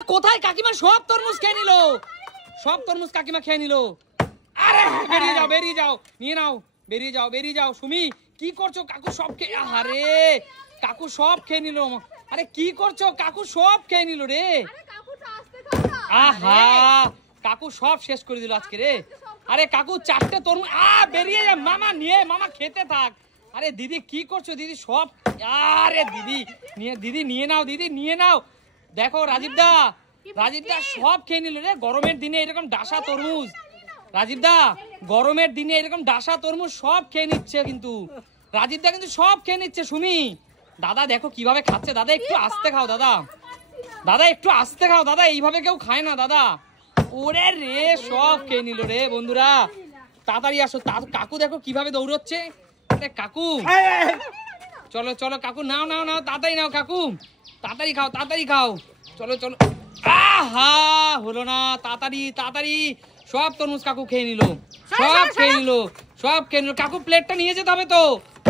কোথায় কাকিমা সব তরমুজ খেয়ে নিল, সব তরমুজ কাকিমা খেয়ে নিল। আরে বেরিয়ে যাও, বেরিয়ে যাও, নিয়ে নাও, বেরিয়ে যাও, বেরিয়ে যাও। সুমি কি করছো? কাকু সব খেয়ে, আরে কাকু সব খেয়ে নিল। আরে কি করছো? কাকু সব খেয়ে নিল রে। আহা কাকু সব শেষ করে দিল আজকে রে। আরে কাকু চারটে তরমুজ, বেরিয়ে যা মামা, নিয়ে মামা খেতে থাক। আরে দিদি কি করছো? দিদি সব, আরে দিদি নিয়ে, দিদি নিয়ে নাও, দিদি নিয়ে নাও। দেখো রাজীব দা সব খেয়ে নিল রে। গরমের দিনে এরকম ডাসা তরমুজ, রাজীব দা গরমের দিনে এরকম ডাসা তরমুজ সব খেয়ে নিচ্ছে কিন্তু। রাজীব দা কিন্তু সব খেয়ে নিচ্ছে। সুমি দাদা দেখো কিভাবে খাচ্ছে। দাদা একটু আস্তে খাও, দাদা দাদা একটু আস্তে খাও, দাদা এইভাবে কেউ খায় না দাদা। ওরে রে সব খেয়ে নিল রে বন্ধুরা। তাড়াতাড়ি আসো, কাকু দেখো কিভাবে দৌড়চ্ছে। আরে কাকু চলো চলো কাকু, নাও নাও নাও, তাড়াতাড়ি নাও কাকু, তাড়াতাড়ি খাও, তাড়াতাড়ি খাও, চলো চলো। আহা হলো না, তাড়াতাড়ি তাড়াতাড়ি। সব তরমুজ কাকু খেয়ে নিল, সব খেয়ে নিল, সব খেয়ে নিল। কাকু প্লেটটা নিয়ে যেতে হবে তো।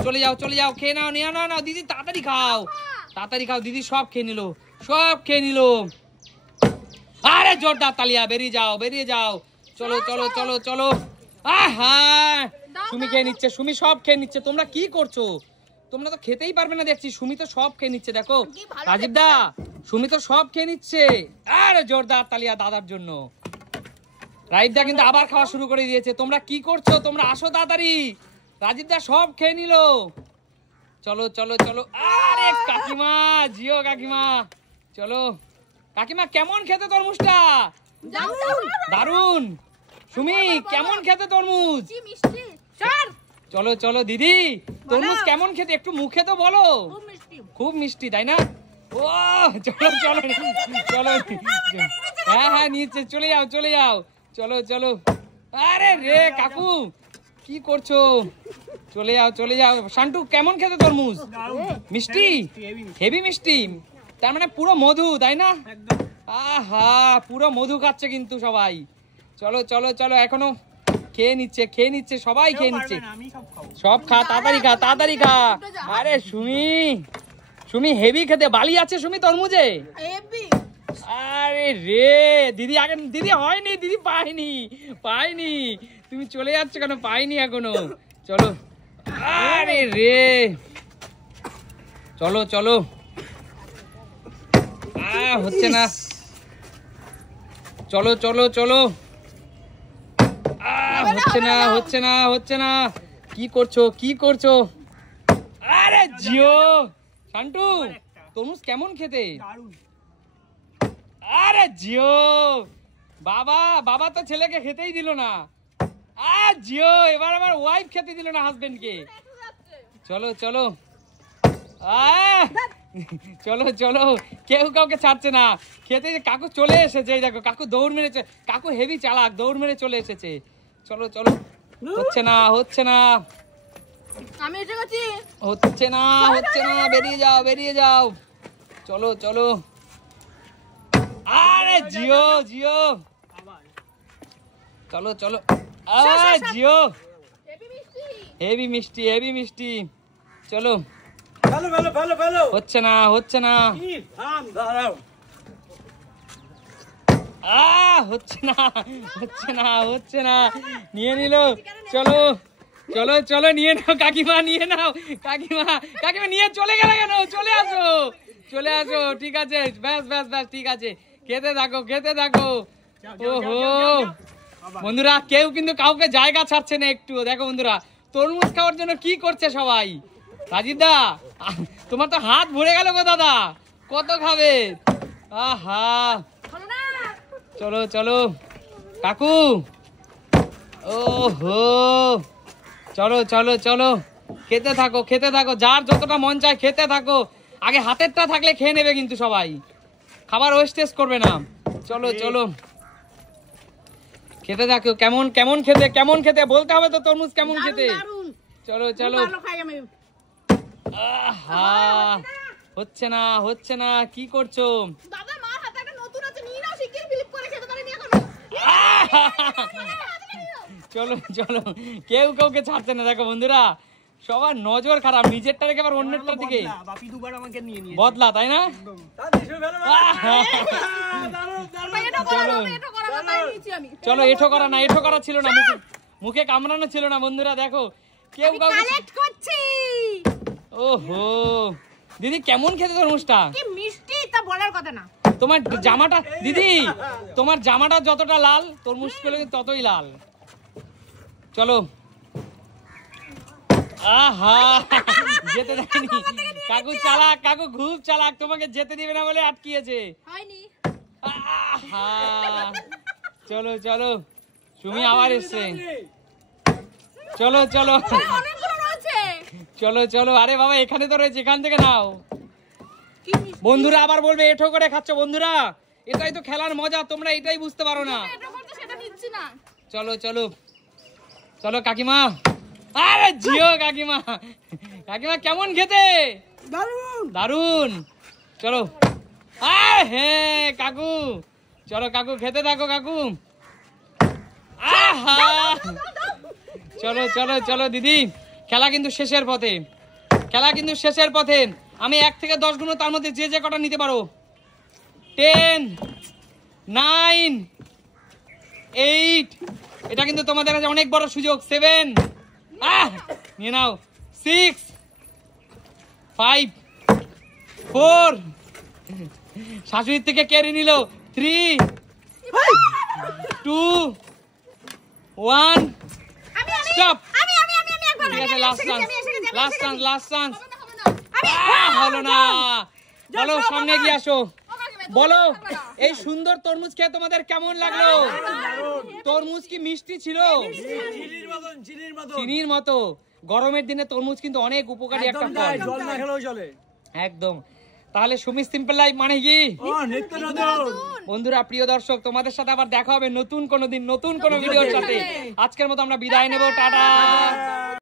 চলে যাও চলে যাও, খেয়ে নাও, নিয়ে নাও নাও দিদি, তাড়াতাড়ি খাও, তাড়াতাড়ি খাও। দিদি সব খেয়ে নিল, সব খেয়ে নিল। আরে জোরদার তালিয়া, বেরিয়ে যাও, বেরিয়ে যাও। চলো চলো চলো চলো। আহা সুমি খেয়ে নিচ্ছে, সুমি সব খেয়ে নিচ্ছে। তোমরা কি করছো? তোমরা তো খেতেই পারবে না দেখছি। সুমি তো সব খেয়ে নিচ্ছে, দেখো রাজীব দা, সুমি তো সব খেয়ে নিচ্ছে। আরে জোরদার তালিয়া দাদার জন্য। রাজীব দা কিন্তু আবার খাওয়া শুরু করে দিয়েছে। তোমরা কি করছো? তোমরা আসো তাড়াতাড়ি। রাজীব দা সব খেয়ে নিল। চলো চলো চলো। আরে কাকিমা, জিও কাকিমা, চলো। কাকিমা কেমন খেতে তরমুজটা? দারুন। সুমি কেমন খেতে তরমুজ? চলো চলো দিদি, তরমুজ কেমন খেতে একটু মুখে তো বলো। খুব মিষ্টি তাই না? ও চলো চলো চলো, হ্যাঁ হ্যাঁ নিচে চলে যাও, চলে যাও, চলো চলো। আরে রে কাকু কি করছো? চলে যাও চলে যাও। শান্টু কেমন খেতে তরমুজ? মিষ্টি, হেভি মিষ্টি, তার মানে পুরো মধু তাই না? আহা পুরো মধু খাচ্ছে কিন্তু সবাই। চলো চলো চলো, এখনো খেয়ে নিচ্ছে, খেয়ে নিচ্ছে, সবাই খেয়ে নিচ্ছে। সব খা, তাড়াতাড়ি খা, তাড়াতাড়ি খা। আরে সুমি, সুমি হেভি খেতে। বালি আছে সুমি তরমুজে? আরে রে দিদি আগে, দিদি হয়নি, দিদি পাইনি, পাইনি। তুমি চলে যাচ্ছ কেন? পাইনি এখনো। চলো। আরে রে চলো চলো। হচ্ছে না। চলো চলো চলো। হচ্ছে না, হচ্ছে না, হচ্ছে না। কি করছো? কি করছো? আরে জিও শান্টু, তরমুজ কেমন খেতে? আরে জিও বাবা, বাবা তো ছেলেকে খেতেই দিল না। জিও এবার আবার ওয়াইফ খেতে দিল না হাজবেন্ডকে। চলো চলো। চলো চলো, কেউ কাউকে ছাড়ছে না খেতে। কাকু চলে এসেছে, এই দেখো কাকু দৌড় মেরেছে। কাকু হেভি চালাক, দৌড় মেরে চলে এসেছে। চলো চলো। হচ্ছে না, হচ্ছে না, হচ্ছে না, হচ্ছে না। বেরিয়ে যাও, বেরিয়ে যাও। চলো চলো। আরে জিও জিও, চলো চলো। জিও হেভি মিষ্টি, হেভি মিষ্টি। চলো। হচ্ছে না, হচ্ছে না, হচ্ছে না, হচ্ছে না, হচ্ছে না। নিয়ে নিল। চলো চলো চলো, নিয়ে নাও কাকিমা, নিয়ে নাও কাকিমা। কাকিমা নিয়ে চলে গেলে কেন? চলে আসো, চলে আসো। ঠিক আছে, ব্যাস ব্যাস ব্যাস, ঠিক আছে। খেতে থাকো, খেতে থাকো। ওহো বন্ধুরা, কেউ কিন্তু কাউকে জায়গা ছাড়ছে না একটু। দেখো বন্ধুরা, তরমুজ খাওয়ার জন্য কি করছে সবাই। রাজীব দা তোমার তো হাত ভরে গেল গো দাদা, কত খাবে? আহা চলো চলো কাকু। ওহো চলো চলো চলো, খেতে থাকো, খেতে থাকো। যার যতটা মন চায় খেতে থাকো। আগে হাতেরটা থাকলে খেয়ে নেবে কিন্তু সবাই, খাবার ওয়েস্টেজ করবে না। চলো চলো, খেতে থাকো। কেমন কেমন খেতে, কেমন খেতে বলতে হবে তো তরমুজ কেমন খেতে। চলো চলো। আহা হচ্ছে না, হচ্ছে না। কি করছো? চলো চলো, কেউ কাউকে ছাড়ছে না। দেখো বন্ধুরা, সবার নজর খারাপ, নিজেরটা রেখে আবার অন্যেরটার দিকে বাপি দুবার আমাকে নিয়ে নিয়েছে। বদলা, তাই না? চলো, এঠো করা না, এঠো করা ছিল না, মুখে কামড়ানো ছিল না বন্ধুরা। দেখো কেউ কালেক্ট করছি। ওহো দিদি, কেমন খেতে তরমুজটা? কি মিষ্টি, তা বলার কথা না। তোমার জামাটা দিদি, তোমার জামাটা যতটা লাল, তরমুজ গুলো ততই লাল। চলো। আহা, যেতে দেয়নি কাকু, চালাক কাকু, খুব চালাক, তোমাকে যেতে দিবে না বলে আটকিয়েছে। হয়নি। আহা, চলো চলো, সুমি আবার এসছে। চলো চলো অনেকগুলো রয়েছে। চলো চলো, আরে বাবা এখানে তো রয়েছে, এখান থেকে নাও। কি মিষ্টি। বন্ধুরা আবার বলবে এঠো করে খাচ্ছ, বন্ধুরা এটাই তো খেলার মজা, তোমরা এটাই বুঝতে পারো না। এটা করতে সেটা নিচ্ছি না। চলো চলো চলো কাকিমা, আরে জিও কাকিমা, কাকিমা কেমন খেতে? দারুণ। দারুন। চলো, আরে হ্যাঁ কাকু, চলো কাকু খেতে থাকো কাকু। আহা, চলো চলো চলো দিদি, খেলা কিন্তু শেষের পথে, খেলা কিন্তু শেষের পথে। আমি 1 থেকে 10 গুণ, তার মধ্যে যে যে কটা নিতে পারো। 10, 9, 8, এটা কিন্তু তোমাদের কাছে অনেক বড় সুযোগ। 7, নিয়ে নাও। 6, 5, 4, শাশুড়ির থেকে কেড়ে নিল। 3, 2, 1, স্টপ। একবার ঠিক আছে, last chance, last chance, last chance. আমি হলো না। বলো, সামনে গিয়ে আসো, বলো এই সুন্দর তরমুজ খেয়ে তোমাদের কেমন লাগলো? তরমুজ কি মিষ্টি ছিল? চিনির মতো। গরমের দিনে তরমুজ কিন্তু অনেক উপকারী একটা ফল, জল না খেলেও চলে। একদম। তাহলে সুমি সিম্পল লাইফ মানে কি নিত্য নতুন। বন্ধুরা, প্রিয় দর্শক, তোমাদের সাথে আবার দেখা হবে নতুন কোনো দিন, নতুন কোনো ভিডিওর সাথে। আজকের মতো আমরা বিদায় নেব, টাটা।